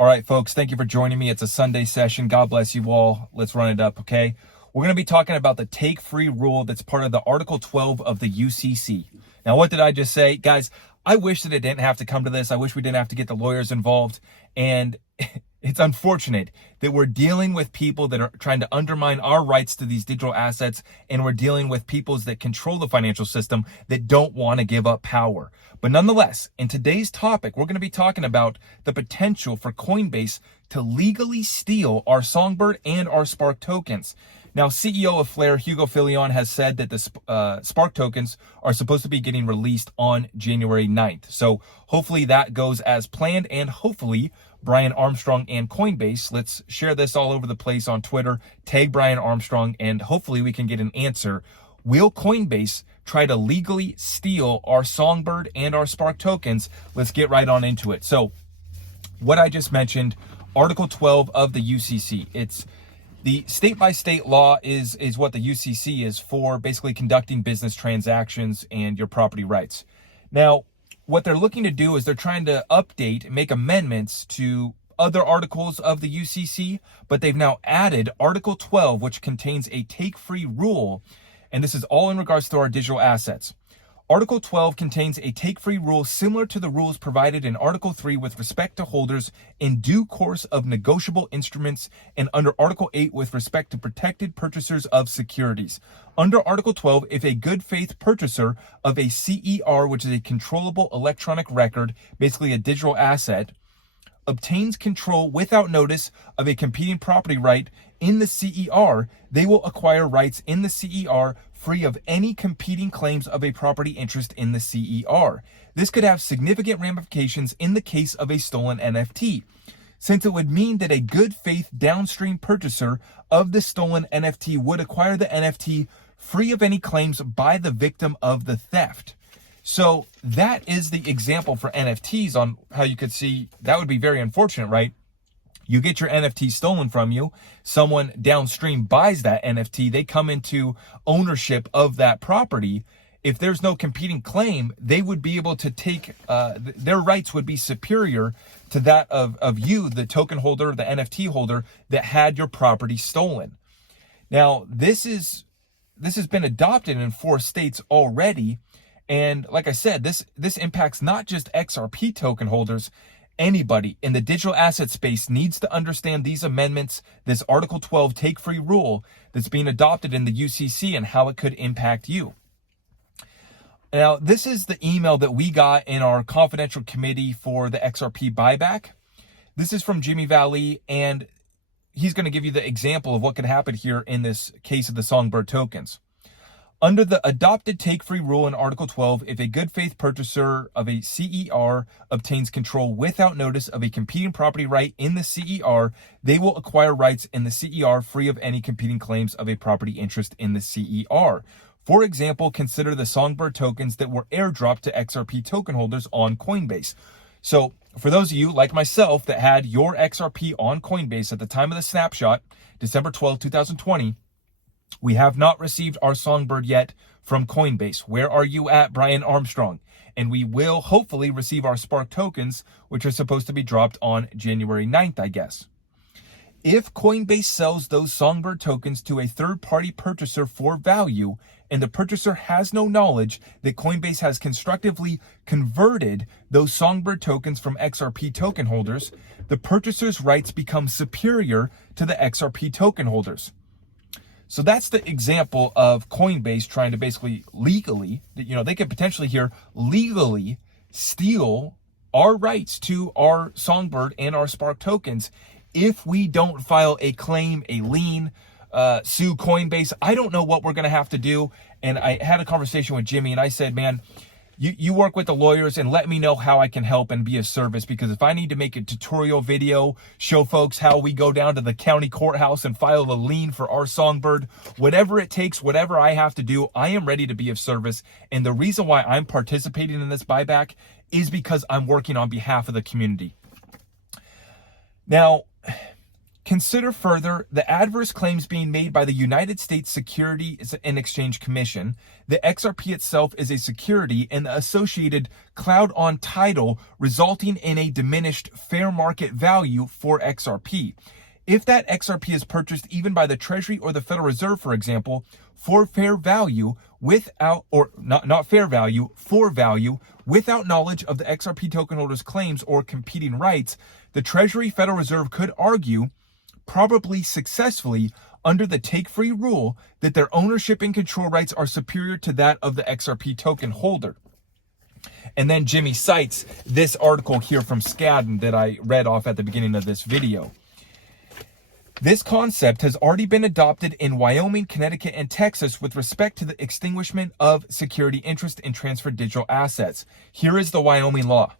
All right, folks, thank you for joining me. It's a Sunday session. God bless you all. Let's run it up, okay? We're going to be talking about the take-free rule that's part of the Article 12 of the UCC. Now, what did I just say? Guys, I wish that it didn't have to come to this. I wish we didn't have to get the lawyers involved. And it's unfortunate that we're dealing with people that are trying to undermine our rights to these digital assets, and we're dealing with peoples that control the financial system that don't want to give up power. But nonetheless, in today's topic, we're going to be talking about the potential for Coinbase to legally steal our Songbird and our Spark tokens. Now, CEO of Flare, Hugo Filion, has said that the Spark tokens are supposed to be getting released on January 9th. So hopefully that goes as planned, and hopefully Brian Armstrong and Coinbase, let's share this all over the place on Twitter, tag Brian Armstrong, and hopefully we can get an answer. Will Coinbase try to legally steal our Songbird and our Spark tokens? Let's get right on into it. So what I just mentioned, Article 12 of the UCC, it's the state-by-state law is what the UCC is for, basically conducting business transactions and your property rights. Now, what they're looking to do is they're trying to update, make amendments to other articles of the UCC, but they've now added Article 12, which contains a take-free rule, and this is all in regards to our digital assets. Article 12 contains a take-free rule similar to the rules provided in Article 3 with respect to holders in due course of negotiable instruments, and under Article 8 with respect to protected purchasers of securities. Under Article 12, if a good faith purchaser of a CER, which is a controllable electronic record, basically a digital asset, obtains control without notice of a competing property right in the CER, they will acquire rights in the CER free of any competing claims of a property interest in the CER. This could have significant ramifications in the case of a stolen NFT, since it would mean that a good faith downstream purchaser of the stolen NFT would acquire the NFT free of any claims by the victim of the theft. So that is the example for NFTs on how you could see that would be very unfortunate, right? You get your NFT stolen from you, someone downstream buys that NFT, they come into ownership of that property. If there's no competing claim, they would be able to take, their rights would be superior to that of you, the token holder, the NFT holder that had your property stolen. Now, this has been adopted in 4 states already. And like I said, this impacts not just XRP token holders. Anybody in the digital asset space needs to understand these amendments, this Article 12 take-free rule that's being adopted in the UCC, and how it could impact you. Now, this is the email that we got in our confidential committee for the XRP buyback. This is from Jimmy Valley, and he's going to give you the example of what could happen here in this case of the Songbird tokens. Under the adopted take-free rule in Article 12, if a good faith purchaser of a CER obtains control without notice of a competing property right in the CER, they will acquire rights in the CER free of any competing claims of a property interest in the CER. For example, consider the Songbird tokens that were airdropped to XRP token holders on Coinbase. So for those of you like myself that had your XRP on Coinbase at the time of the snapshot, December 12, 2020, we have not received our Songbird yet from Coinbase. Where are you at, Brian Armstrong? And we will hopefully receive our Spark tokens, which are supposed to be dropped on January 9th, I guess. If Coinbase sells those Songbird tokens to a third-party purchaser for value, and the purchaser has no knowledge that Coinbase has constructively converted those Songbird tokens from XRP token holders, the purchaser's rights become superior to the XRP token holders. So that's the example of Coinbase trying to basically legally, they could potentially here legally steal our rights to our Songbird and our Spark tokens if we don't file a claim, a lien, sue Coinbase. I don't know what we're going to have to do. And I had a conversation with Jimmy, and I said, man, you work with the lawyers and let me know how I can help and be of service, because if I need to make a tutorial video, show folks how we go down to the county courthouse and file a lien for our Songbird, whatever it takes, whatever I have to do, I am ready to be of service. And the reason why I'm participating in this buyback is because I'm working on behalf of the community. Now, Consider further the adverse claims being made by the United States Securities and Exchange Commission. The XRP itself is a security and the associated cloud on title, resulting in a diminished fair market value for XRP. If that XRP is purchased even by the Treasury or the Federal Reserve, for example, for fair value without, or not fair value, for value, without knowledge of the XRP token holder's claims or competing rights, the Treasury Federal Reserve could argue, probably successfully, under the take-free rule, that their ownership and control rights are superior to that of the XRP token holder. And then Jimmy cites this article here from Skadden that I read off at the beginning of this video. This concept has already been adopted in Wyoming, Connecticut, and Texas with respect to the extinguishment of security interest in transferred digital assets. Here is the Wyoming law.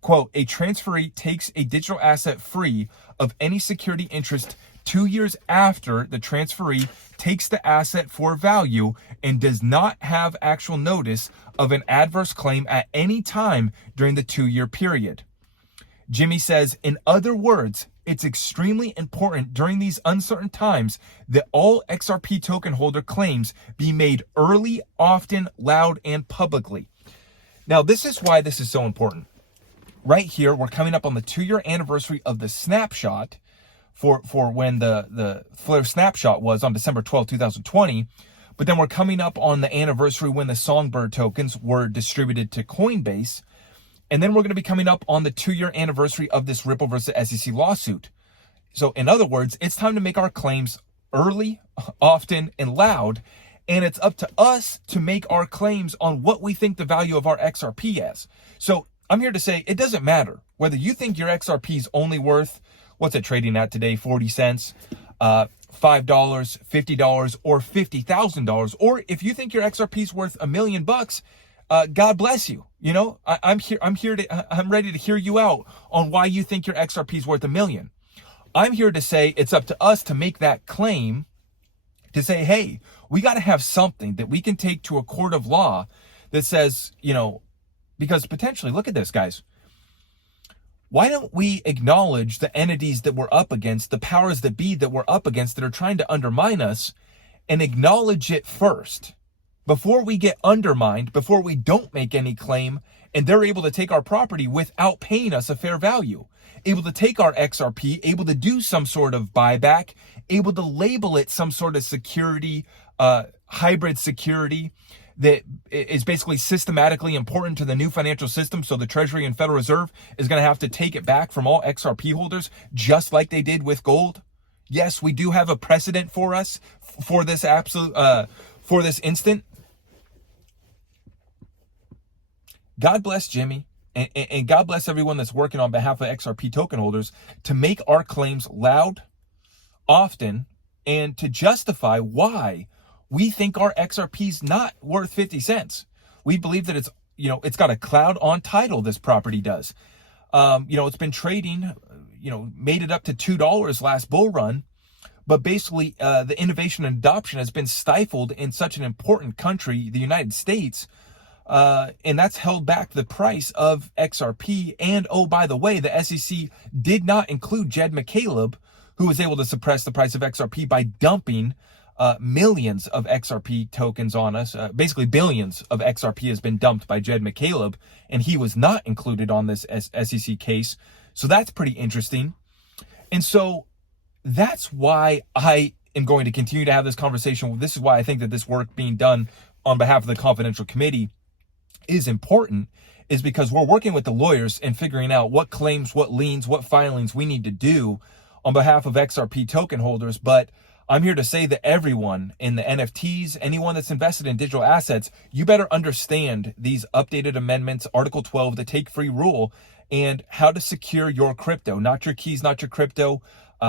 Quote, a transferee takes a digital asset free of any security interest 2 years after the transferee takes the asset for value and does not have actual notice of an adverse claim at any time during the 2-year period. Jimmy says, in other words, it's extremely important during these uncertain times that all XRP token holder claims be made early, often, loud, and publicly. Now, this is why this is so important. Right here, we're coming up on the 2-year anniversary of the snapshot for when the Flare snapshot was on December 12, 2020. But then we're coming up on the anniversary when the Songbird tokens were distributed to Coinbase. And then we're going to be coming up on the 2-year anniversary of this Ripple versus SEC lawsuit. So in other words, it's time to make our claims early, often, and loud. And it's up to us to make our claims on what we think the value of our XRP is. So I'm here to say it doesn't matter whether you think your XRP is only worth, what's it trading at today, 40 cents, $5, $50, or $50,000. Or if you think your XRP is worth $1 million, God bless you. You know, I'm ready to hear you out on why you think your XRP is worth $1 million. I'm here to say it's up to us to make that claim, to say, hey, we got to have something that we can take to a court of law that says, you know, because potentially, look at this, guys. Why don't we acknowledge the entities that we're up against, the powers that be that we're up against that are trying to undermine us, and acknowledge it first before we get undermined, before we don't make any claim, and they're able to take our property without paying us a fair value, able to take our XRP, able to do some sort of buyback, able to label it some sort of security, hybrid security, that is basically systematically important to the new financial system. So the Treasury and Federal Reserve is going to have to take it back from all XRP holders, just like they did with gold. Yes, we do have a precedent for us for this for this instant. God bless Jimmy, and God bless everyone that's working on behalf of XRP token holders to make our claims loud, often, and to justify why we think our XRP is not worth 50 cents. We believe that it's, you know, it's got a cloud on title, this property does. You know, it's been trading, you know, made it up to $2 last bull run. But basically, the innovation and adoption has been stifled in such an important country, the United States. And that's held back the price of XRP. And, oh, by the way, the SEC did not include Jed McCaleb, who was able to suppress the price of XRP by dumping millions of XRP tokens on us. Basically, billions of XRP has been dumped by Jed McCaleb, and he was not included on this SEC case. So that's pretty interesting. And so that's why I am going to continue to have this conversation. This is why I think that this work being done on behalf of the confidential committee is important, is because we're working with the lawyers and figuring out what claims, what liens, what filings we need to do on behalf of XRP token holders. But I'm here to say that everyone in the NFTs, anyone that's invested in digital assets, you better understand these updated amendments, Article 12, the take-free rule, and how to secure your crypto, not your keys, not your crypto.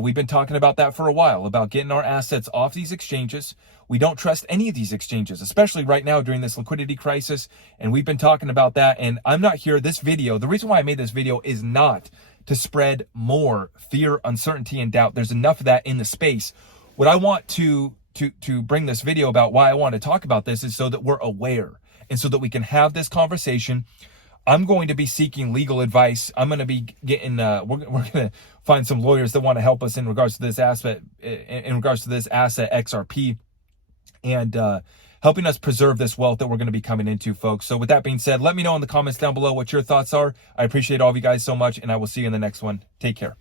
We've been talking about that for a while, about getting our assets off these exchanges. We don't trust any of these exchanges, especially right now during this liquidity crisis. And we've been talking about that. And I'm not here, this video, the reason why I made this video is not to spread more fear, uncertainty, and doubt. There's enough of that in the space. What I want to bring this video about, why I want to talk about this, is so that we're aware and so that we can have this conversation. I'm going to be seeking legal advice. I'm going to be getting, we're going to find some lawyers that want to help us in regards to this aspect, in regards to this asset XRP, and helping us preserve this wealth that we're going to be coming into, folks. So with that being said, let me know in the comments down below what your thoughts are. I appreciate all of you guys so much, and I will see you in the next one. Take care.